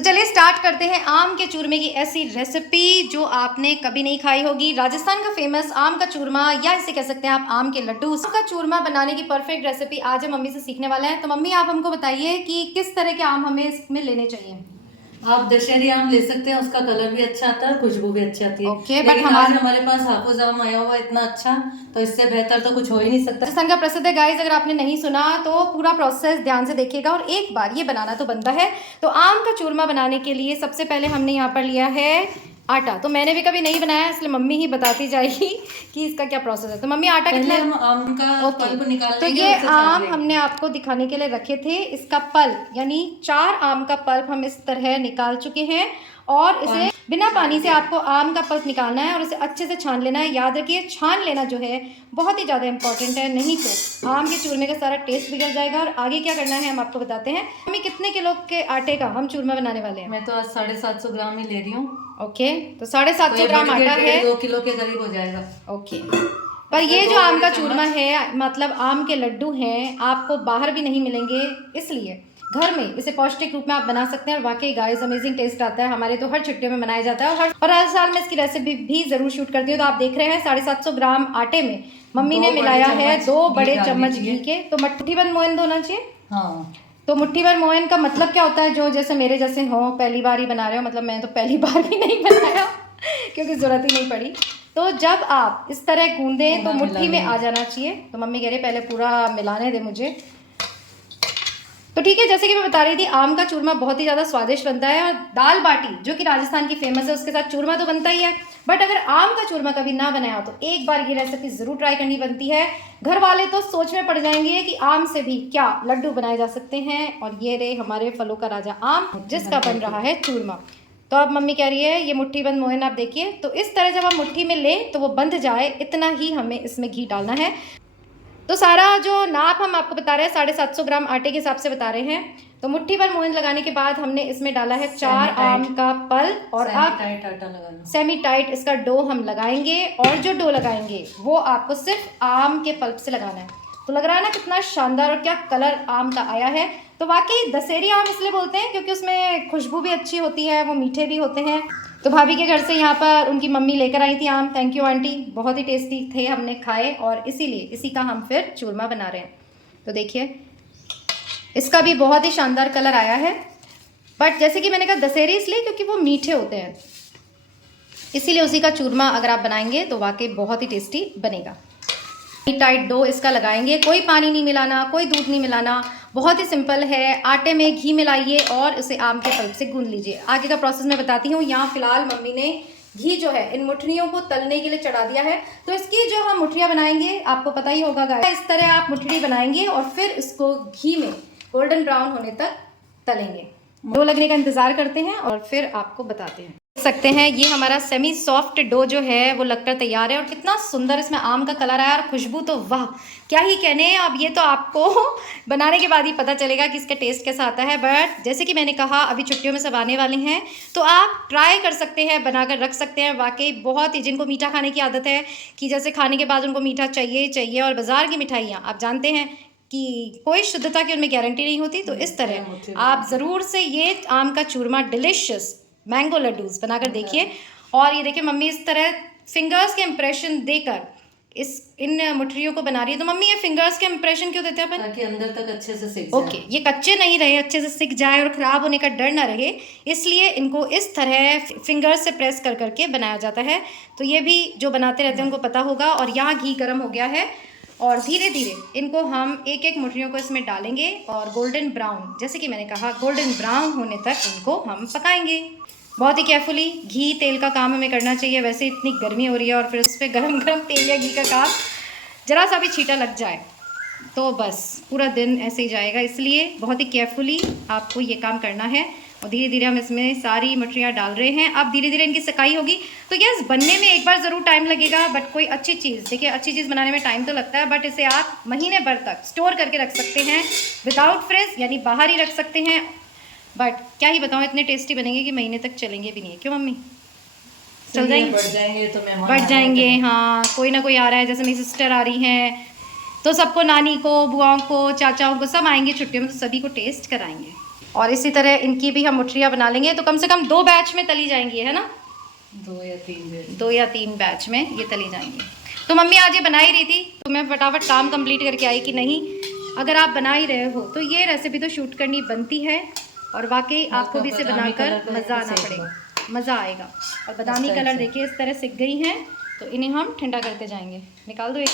तो चलिए स्टार्ट करते हैं आम के चूरमे की ऐसी रेसिपी जो आपने कभी नहीं खाई होगी। राजस्थान का फेमस आम का चूरमा, या इसे कह सकते हैं आप आम के लड्डू। आम का चूरमा बनाने की परफेक्ट रेसिपी आज हम मम्मी से सीखने वाले हैं। तो मम्मी आप हमको बताइए कि किस तरह के आम हमें इसमें लेने चाहिए। आप दशहरी आम ले सकते हैं, उसका कलर भी अच्छा आता है, खुशबू भी अच्छी आती है। ओके, बट हमारे पास हाफूज आम आया हुआ इतना अच्छा, तो इससे बेहतर तो कुछ हो ही नहीं सकता। राजस्थान का प्रसिद्ध है गाइस, अगर आपने नहीं सुना तो पूरा प्रोसेस ध्यान से देखिएगा और एक बार ये बनाना तो बनता है। तो आम का चूरमा बनाने के लिए सबसे पहले हमने यहाँ पर लिया है आटा। तो मैंने भी कभी नहीं बनाया, इसलिए मम्मी ही बताती जाएगी कि इसका क्या प्रोसेस है। तो मम्मी आटा कितना, हम आम का पल्प निकाल तो ये आम हमने आपको दिखाने के लिए रखे थे। इसका पल्प यानी 4 आम का पल्प हम इस तरह निकाल चुके हैं और इसे बिना पानी से आपको आम का पल्प निकालना है और इसे अच्छे से छान लेना है। याद रखिए छान लेना जो है बहुत ही ज़्यादा इंपॉर्टेंट है, नहीं तो आम के चूरमे का सारा टेस्ट बिगड़ जाएगा। और आगे क्या करना है हम आपको बताते हैं। हमें कितने किलो के आटे का हम चूरमा बनाने वाले हैं? मैं तो आज 750 ग्राम ही ले रही हूँ। ओके, तो 750 ग्राम आटा है, 2 किलो के करीब हो जाएगा। ओके, पर ये जो आम का चूरमा है मतलब आम के लड्डू हैं, आपको बाहर भी नहीं मिलेंगे, इसलिए घर में इसे पौष्टिक रूप में आप बना सकते हैं। और वाकई गाइस अमेजिंग टेस्ट आता है। हमारे तो हर छुट्टियों में बनाया जाता है और हर साल मैं इसकी रेसिपी भी जरूर शूट करती हूँ। तो आप देख रहे हैं 750 ग्राम आटे में मम्मी ने मिलाया है 2 बड़े चम्मच घी के। तो मुट्ठी भर मोयन होना चाहिए। हाँ, तो मुट्ठी भर मोयन का मतलब क्या होता है? जो जैसे मेरे जैसे हो पहली बार ही बना रहे हो, मतलब मैं तो पहली बार भी नहीं बनाया क्योंकि जरूरत ही नहीं पड़ी। तो जब आप इस तरह गूंदें तो मुट्ठी में आ जाना चाहिए। तो मम्मी कह रही पहले पूरा मिलाने दे मुझे। तो ठीक है, जैसे कि मैं बता रही थी आम का चूरमा बहुत ही ज़्यादा स्वादिष्ट बनता है। और दाल बाटी जो कि राजस्थान की फेमस है उसके साथ चूरमा तो बनता ही है। बट अगर आम का चूरमा कभी ना बनाया हो तो एक बार ये रेसिपी ज़रूर ट्राई करनी बनती है। घर वाले तो सोच में पड़ जाएंगे कि आम से भी क्या लड्डू बनाए जा सकते हैं। और ये रहे हमारे फलों का राजा आम जिसका बन रहा है चूरमा। तो अब मम्मी कह रही है ये मुट्ठी बंद मोहन आप देखिए। तो इस तरह जब हम मुट्ठी में लें तो वो बंध जाए, इतना ही हमें इसमें घी डालना है। तो सारा जो नाप हम आपको बता रहे हैं 750 ग्राम आटे के हिसाब से बता रहे हैं। तो मुट्ठी भर मोहन लगाने के बाद हमने इसमें डाला है 4 आम का पल्प और अब सेमी टाइट इसका डो हम लगाएंगे। और जो डो लगाएंगे वो आपको सिर्फ आम के पल्प से लगाना है। तो लग रहा है ना कितना शानदार और क्या कलर आम का आया है। तो वाकई दशहरी आम इसलिए बोलते हैं क्योंकि उसमें खुशबू भी अच्छी होती है, वो मीठे भी होते हैं। तो भाभी के घर से यहाँ पर उनकी मम्मी लेकर आई थी आम। थैंक यू आंटी, बहुत ही टेस्टी थे, हमने खाए और इसीलिए इसी का हम फिर चूरमा बना रहे हैं। तो देखिए इसका भी बहुत ही शानदार कलर आया है। बट जैसे कि मैंने कहा दशहरी इसलिए क्योंकि वो मीठे होते हैं, इसीलिए उसी का चूरमा अगर आप बनाएंगे तो वाकई बहुत ही टेस्टी बनेगा। टाइट डो इसका लगाएंगे, कोई पानी नहीं मिलाना, कोई दूध नहीं मिलाना, बहुत ही सिंपल है। आटे में घी मिलाइए और उसे आम के पल्प से गूंद लीजिए। आगे का प्रोसेस मैं बताती हूँ। यहाँ फिलहाल मम्मी ने घी जो है इन मुठरियों को तलने के लिए चढ़ा दिया है। तो इसकी जो हम मुठरियाँ बनाएंगे आपको पता ही होगा गाइस, इस तरह आप मुठरी बनाएंगे और फिर इसको घी में गोल्डन ब्राउन होने तक तलेंगे। डो लगने का इंतज़ार करते हैं और फिर आपको बताते हैं। देख सकते हैं ये हमारा सेमी सॉफ्ट डो जो है वो लगकर तैयार है और कितना सुंदर इसमें आम का कलर आया और खुशबू तो वाह क्या ही कहने। अब ये तो आपको बनाने के बाद ही पता चलेगा कि इसका टेस्ट कैसा आता है। बट जैसे कि मैंने कहा अभी छुट्टियों में सब आने वाले हैं तो आप ट्राई कर सकते हैं, बनाकर रख सकते हैं। वाकई बहुत ही, जिनको मीठा खाने की आदत है कि जैसे खाने के बाद उनको मीठा चाहिए ही चाहिए, और बाज़ार की मिठाइयाँ आप जानते हैं कि कोई शुद्धता की उनमें गारंटी नहीं होती। तो इस तरह आप ज़रूर से ये आम का चूरमा डिलिशियस मैंगो लड्डूज बनाकर देखिए। और ये देखिए मम्मी इस तरह फिंगर्स के इम्प्रेशन देकर इन मुठरियों को बना रही है। तो मम्मी ये फिंगर्स के इम्प्रेशन क्यों देते हैं अपन? ताकि अंदर तक अच्छे से सिक जाए। ओके, ये कच्चे नहीं रहे, अच्छे से सिक जाए और ख़राब होने का डर ना रहे, इसलिए इनको इस तरह फिंगर्स से प्रेस कर करके बनाया जाता है। तो ये भी जो बनाते रहते हैं उनको पता होगा। और यहाँ घी गर्म हो गया है और धीरे धीरे इनको हम एक एक मुठरियों को इसमें डालेंगे और गोल्डन ब्राउन, जैसे कि मैंने कहा गोल्डन ब्राउन होने तक इनको हम पकाएंगे। बहुत ही केयरफुली घी तेल का काम हमें करना चाहिए। वैसे इतनी गर्मी हो रही है और फिर उस पर गरम गरम तेल या घी का काम जरा सा भी छींटा लग जाए तो बस पूरा दिन ऐसे ही जाएगा। इसलिए बहुत ही केयरफुली आपको ये काम करना है। और धीरे धीरे हम इसमें सारी मछलियाँ डाल रहे हैं। अब धीरे धीरे इनकी सकाई होगी। तो यस, बनने में एक बार ज़रूर टाइम लगेगा, बट कोई अच्छी चीज़, देखिए अच्छी चीज़ बनाने में टाइम तो लगता है, बट इसे आप महीने भर तक स्टोर करके रख सकते हैं विदाउट फ्रिज, यानी बाहर ही रख सकते हैं। बट क्या ही बताऊँ, इतने टेस्टी बनेंगे कि महीने तक चलेंगे भी नहीं। क्यों मम्मी? चल जाएंगे, बढ़ जाएंगे। हाँ, कोई ना कोई आ रहा है, जैसे मेरी सिस्टर आ रही हैं तो सबको, नानी को, बुआओं को, चाचाओं को, सब आएंगे छुट्टियों में तो सभी को टेस्ट कराएंगे। और इसी तरह इनकी भी हम मुठरियाँ बना लेंगे। तो कम से कम 2 बैच में तली जाएंगी, है ना? 2 या 3 बैच में ये तली जाएंगी। तो मम्मी आज ये बना ही रही थी, तो मैं फटाफट काम कंप्लीट करके आई कि नहीं, अगर आप बना ही रहे हो तो ये रेसिपी तो शूट करनी बनती है। और वाकई आपको भी इसे बनाकर मज़ा आना पड़ेगा, मज़ा आएगा। और बादामी कलर देखिए इस तरह सिक गई हैं, तो इन्हें हम ठंडा करते जाएंगे। निकाल दो एक।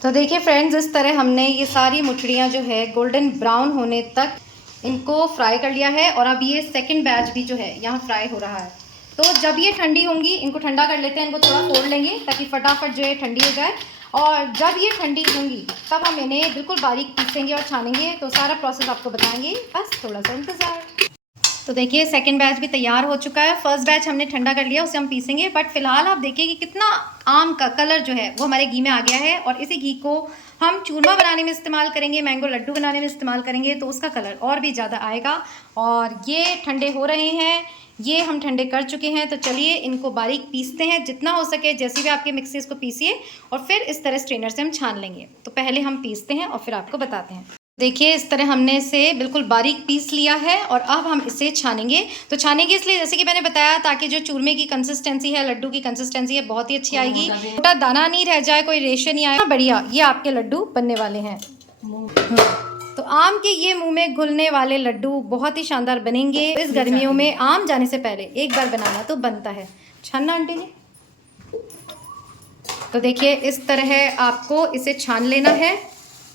तो देखिए फ्रेंड्स, इस तरह हमने ये सारी मुठड़ियाँ जो है गोल्डन ब्राउन होने तक इनको फ्राई कर लिया है। और अब ये सेकंड बैच भी जो है यहाँ फ्राई हो रहा है। तो जब ये ठंडी होंगी, इनको ठंडा कर लेते हैं, इनको थोड़ा फोड़ लेंगे ताकि फटाफट जो है ठंडी हो जाए। और जब ये ठंडी होंगी तब हम इन्हें बिल्कुल बारीक पीसेंगे और छानेंगे। तो सारा प्रोसेस आपको बताएंगे, बस थोड़ा सा इंतज़ार। तो देखिए सेकंड बैच भी तैयार हो चुका है। फर्स्ट बैच हमने ठंडा कर लिया, उसे हम पीसेंगे। बट फिलहाल आप देखिए कि कितना आम का कलर जो है वो हमारे घी में आ गया है। और इसी घी को हम चूरमा बनाने में इस्तेमाल करेंगे, मैंगो लड्डू बनाने में इस्तेमाल करेंगे, तो उसका कलर और भी ज़्यादा आएगा। और ये ठंडे हो रहे हैं, ये हम ठंडे कर चुके हैं। तो चलिए इनको बारीक पीसते हैं, जितना हो सके जैसे भी आपके मिक्सी इसको पीसिए। और फिर इस तरह स्ट्रेनर से हम छान लेंगे। तो पहले हम पीसते हैं और फिर आपको बताते हैं। देखिए इस तरह हमने इसे बिल्कुल बारीक पीस लिया है। और अब हम इसे छानेंगे। तो छानेंगे इसलिए, जैसे कि मैंने बताया, ताकि जो चूरमे की कंसिस्टेंसी है, लड्डू की कंसिस्टेंसी है, बहुत ही अच्छी आएगी। छोटा दाना नहीं रह जाए, कोई रेशे नहीं आए। बढ़िया ये आपके लड्डू बनने वाले हैं। तो आम के ये मुंह में घुलने वाले लड्डू बहुत ही शानदार बनेंगे। इस गर्मियों में आम जाने से पहले एक बार बनाना तो बनता है। छानना आंटी ने। तो देखिए इस तरह आपको इसे छान लेना है।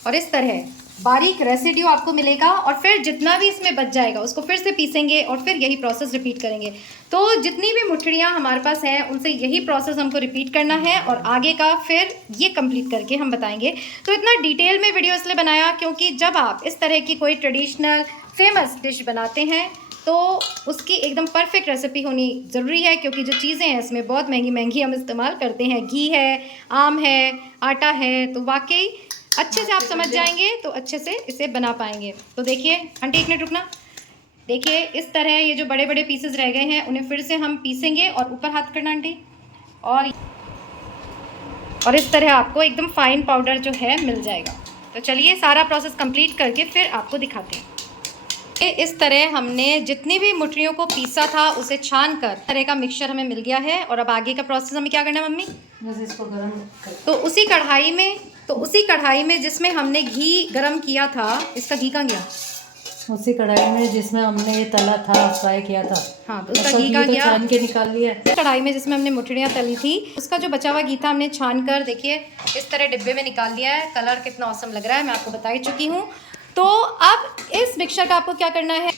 और इस तरह बारीक रेसिड्यू आपको मिलेगा। और फिर जितना भी इसमें बच जाएगा उसको फिर से पीसेंगे और फिर यही प्रोसेस रिपीट करेंगे। तो जितनी भी मुठड़ियाँ हमारे पास हैं उनसे यही प्रोसेस हमको रिपीट करना है। और आगे का फिर ये कंप्लीट करके हम बताएंगे। तो इतना डिटेल में वीडियो इसलिए बनाया क्योंकि जब आप इस तरह की कोई ट्रेडिशनल फेमस डिश बनाते हैं तो उसकी एकदम परफेक्ट रेसिपी होनी ज़रूरी है। क्योंकि जो चीज़ें हैं इसमें बहुत महंगी महंगी हम इस्तेमाल करते हैं। घी है, आम है, आटा है। तो वाकई अच्छे से आप समझ जाएंगे तो अच्छे से इसे बना पाएंगे। तो देखिए आंटी एक मिनट रुकना। देखिए इस तरह ये जो बड़े बड़े पीसेस रह गए हैं उन्हें फिर से हम पीसेंगे। और ऊपर हाथ करना आंटी। और इस तरह आपको एकदम फाइन पाउडर जो है मिल जाएगा। तो चलिए सारा प्रोसेस कंप्लीट करके फिर आपको दिखाते हैं। इस तरह हमने जितनी भी मुठरियों को पीसा था उसे छान कर तरह का मिक्सचर हमें मिल गया है। और अब आगे का प्रोसेस हमें क्या करना है मम्मी? बस इसको गरम तो उसी कढ़ाई में जिसमें हमने घी गरम किया था, इसका घी कहाँ गया? उसी कढ़ाई में जिसमें हमने ये तला था, फ्राई किया था। हाँ तो उसका घी कहाँ गया? छान के निकाल लिया। कढ़ाई में जिसमें हमने मुठड़ियाँ तली थी उसका जो बचा हुआ घी था हमने छान कर देखिए इस तरह डिब्बे में निकाल लिया है। कलर कितना औसम लग रहा है मैं आपको बता ही चुकी हूँ। तो अब इस मिक्सचर का आपको क्या करना है?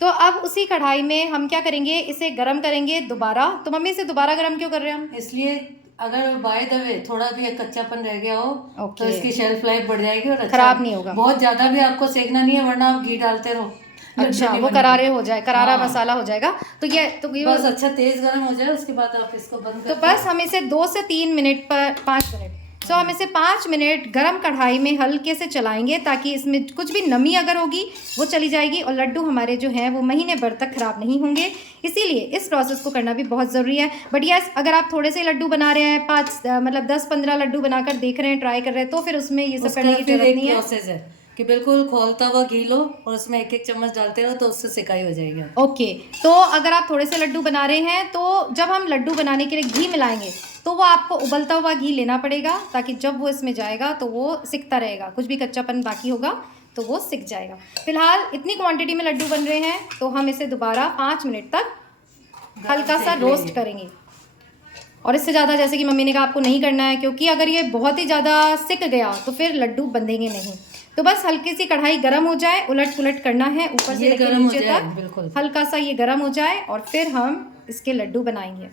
तो अब उसी कढ़ाई में हम क्या करेंगे, इसे गरम करेंगे दोबारा। तो मम्मी इसे दोबारा गरम क्यों कर रहे हैं हम? इसलिए अगर बाय द वे थोड़ा भी कच्चापन रह गया हो तो इसकी शेल्फ लाइफ बढ़ जाएगी और अच्छा खराब नहीं होगा। बहुत ज्यादा भी आपको सेकना नहीं है, वरना आप घी डालते रहो। अच्छा वो करारे हो जाए, करारा मसाला हो जाएगा। तो ये बस अच्छा तेज गरम हो जाए, उसके बाद आप इसको बंद तो बस हम इसे 2 से 3 मिनट पर 5 मिनट तो हम इसे 5 मिनट गरम कढ़ाई में हल्के से चलाएंगे ताकि इसमें कुछ भी नमी अगर होगी वो चली जाएगी। और लड्डू हमारे जो हैं वो महीने भर तक ख़राब नहीं होंगे। इसीलिए इस प्रोसेस को करना भी बहुत ज़रूरी है। बट यस, अगर आप थोड़े से लड्डू बना रहे हैं, 5 मतलब 10-15 लड्डू बनाकर देख रहे हैं, ट्राई कर रहे हैं, तो फिर उसमें ये सब करने की जरूरत नहीं है। कि बिल्कुल खोलता हुआ घी लो और उसमें एक एक चम्मच डालते रहो तो उससे सिकाई हो जाएगी। ओके, तो अगर आप थोड़े से लड्डू बना रहे हैं तो जब हम लड्डू बनाने के लिए घी मिलाएंगे तो वो आपको उबलता हुआ घी लेना पड़ेगा ताकि जब वो इसमें जाएगा तो वो सिकता रहेगा। कुछ भी कच्चापन बाकी होगा तो वो सिक जाएगा। फिलहाल इतनी क्वांटिटी में लड्डू बन रहे हैं तो हम इसे दोबारा 5 मिनट तक हल्का सा रोस्ट करेंगे। और इससे ज़्यादा जैसे कि मम्मी ने कहा आपको नहीं करना है, क्योंकि अगर ये बहुत ही ज़्यादा सिक गया तो फिर लड्डू बंधेंगे नहीं। तो बस हल्की सी कढ़ाई गर्म हो जाए, उलट पुलट करना है ऊपर से लेकर नीचे तक, बिल्कुल हल्का सा ये गर्म हो जाए और फिर हम इसके लड्डू बनाएंगे।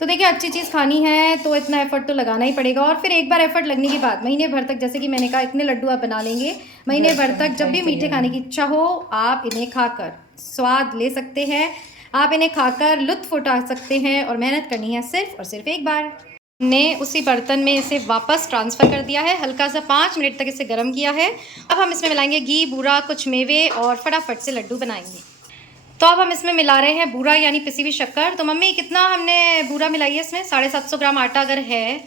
तो देखिए अच्छी चीज़ खानी है तो इतना एफर्ट तो लगाना ही पड़ेगा। और फिर एक बार एफर्ट लगने के बाद महीने भर तक, जैसे कि मैंने कहा, इतने लड्डू आप बना लेंगे महीने भर तक। जब भी मीठे खाने की इच्छा हो आप इन्हें खाकर स्वाद ले सकते हैं, आप इन्हें खाकर लुत्फ़ उठा सकते हैं। और मेहनत करनी है सिर्फ और सिर्फ एक बार। ने उसी बर्तन में इसे वापस ट्रांसफ़र कर दिया है, हल्का सा 5 मिनट तक इसे गर्म किया है। अब हम इसमें मिलाएंगे घी, बूरा, कुछ मेवे और फटाफट से लड्डू बनाएंगे। तो अब हम इसमें मिला रहे हैं बूरा यानी पिसी हुई शक्कर। तो मम्मी कितना हमने बूरा मिलाई है इसमें? 750 ग्राम आटा अगर है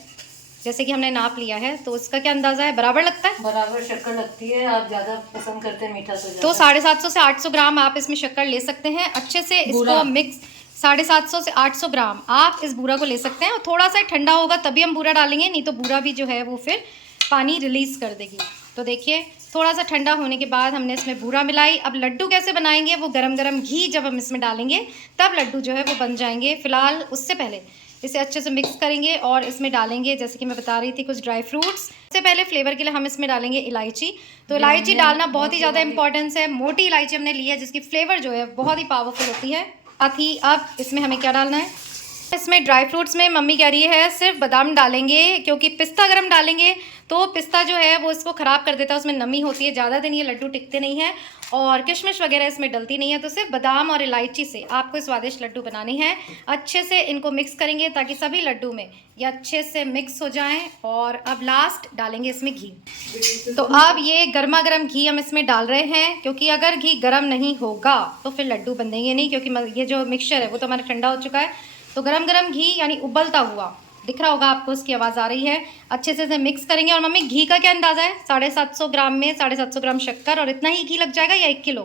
जैसे कि हमने नाप लिया है, तो इसका क्या अंदाज़ा है, बराबर लगता है? बराबर शक्कर लगती है। आप ज़्यादा पसंद करते हैं मीठा तो 750 से 800 ग्राम आप इसमें शक्कर ले सकते हैं। अच्छे से इसको मिक्स 750 से 800 ग्राम आप इस बूरा को ले सकते हैं। और थोड़ा सा ठंडा होगा तभी हम बूरा डालेंगे, नहीं तो बूरा भी जो है वो फिर पानी रिलीज़ कर देगी। तो देखिए थोड़ा सा ठंडा होने के बाद हमने इसमें बूरा मिलाई। अब लड्डू कैसे बनाएंगे, वो गरम गरम घी जब हम इसमें डालेंगे तब लड्डू जो है वो बन जाएंगे। फ़िलहाल उससे पहले इसे अच्छे से मिक्स करेंगे और इसमें डालेंगे, जैसे कि मैं बता रही थी, कुछ ड्राई फ्रूट्स। सबसे पहले फ्लेवर के लिए हम इसमें डालेंगे इलायची। तो इलायची डालना बहुत ही ज़्यादा इंपॉर्टेंस है। मोटी इलायची हमने ली है जिसकी फ्लेवर जो है बहुत ही पावरफुल होती है। साथ ही अब इसमें हमें क्या डालना है, इसमें ड्राई फ्रूट्स में मम्मी कह रही है सिर्फ बादाम डालेंगे, क्योंकि पिस्ता अगर हम डालेंगे तो पिस्ता जो है वो इसको ख़राब कर देता है, उसमें नमी होती है, ज़्यादा दिन ये लड्डू टिकते नहीं हैं, और किशमिश वगैरह इसमें डलती नहीं है। तो सिर्फ बादाम और इलायची से आपको स्वादिष्ट लड्डू बनानी है। अच्छे से इनको मिक्स करेंगे ताकि सभी लड्डू में ये अच्छे से मिक्स हो जाएं। और अब लास्ट डालेंगे इसमें घी। तो अब ये गर्मा गर्म घी हम इसमें डाल रहे हैं, क्योंकि अगर घी गर्म नहीं होगा तो फिर लड्डू बनेंगे नहीं, क्योंकि ये जो मिक्सचर है वो तो हमारा ठंडा हो चुका है। तो गरम गरम घी यानी उबलता हुआ दिख रहा होगा आपको, उसकी आवाज़ आ रही है। अच्छे से इसे मिक्स करेंगे। और मम्मी घी का क्या अंदाज़ा है, 750 ग्राम में 750 ग्राम शक्कर और इतना ही घी लग जाएगा या 1 किलो?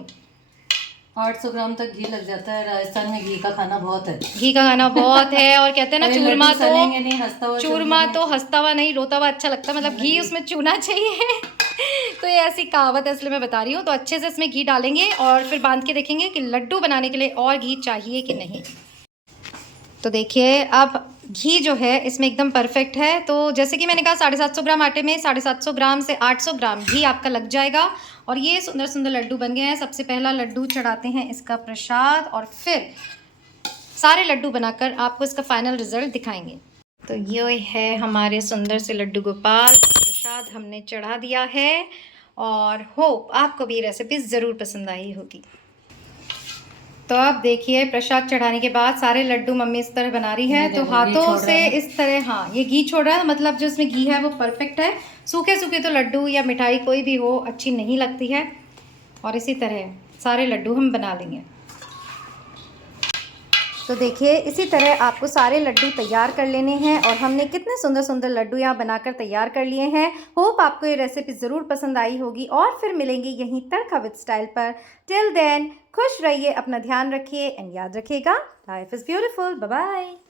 800 ग्राम तक घी लग जाता है। राजस्थान में घी का खाना बहुत है। घी का खाना बहुत है। और कहते हैं ना चूरमा तो हंसता हुआ नहीं रोता हुआ अच्छा लगता है, मतलब घी उसमें चूना चाहिए। तो ये ऐसी कहावत है, इसलिए मैं बता रही हूँ। तो अच्छे से इसमें घी डालेंगे और फिर बांध के देखेंगे कि लड्डू बनाने के लिए और घी चाहिए कि नहीं। तो देखिए अब घी जो है इसमें एकदम परफेक्ट है। तो जैसे कि मैंने कहा 750 ग्राम आटे में 750 ग्राम से 800 ग्राम घी आपका लग जाएगा। और ये सुंदर सुंदर लड्डू बन गए हैं। सबसे पहला लड्डू चढ़ाते हैं इसका प्रसाद और फिर सारे लड्डू बनाकर आपको इसका फाइनल रिजल्ट दिखाएंगे। तो ये है हमारे सुंदर से लड्डू गोपाल, प्रसाद हमने चढ़ा दिया है। और होप आपको भी ये रेसिपी ज़रूर पसंद आई होगी। तो अब देखिए प्रसाद चढ़ाने के बाद सारे लड्डू मम्मी इस तरह बना रही है। तो हाथों से इस तरह, हाँ ये घी छोड़ रहा है, मतलब जो इसमें घी है वो परफेक्ट है। सूखे सूखे तो लड्डू या मिठाई कोई भी हो अच्छी नहीं लगती है। और इसी तरह सारे लड्डू हम बना लेंगे। तो देखिए इसी तरह आपको सारे लड्डू तैयार कर लेने हैं। और हमने कितने सुंदर सुंदर लड्डू यहाँ बनाकर तैयार कर लिए हैं। होप आपको ये रेसिपी ज़रूर पसंद आई होगी। और फिर मिलेंगे यहीं तड़का विद स्टाइल पर। टिल देन खुश रहिए, अपना ध्यान रखिए एंड याद रखिएगा, life is beautiful. Bye bye.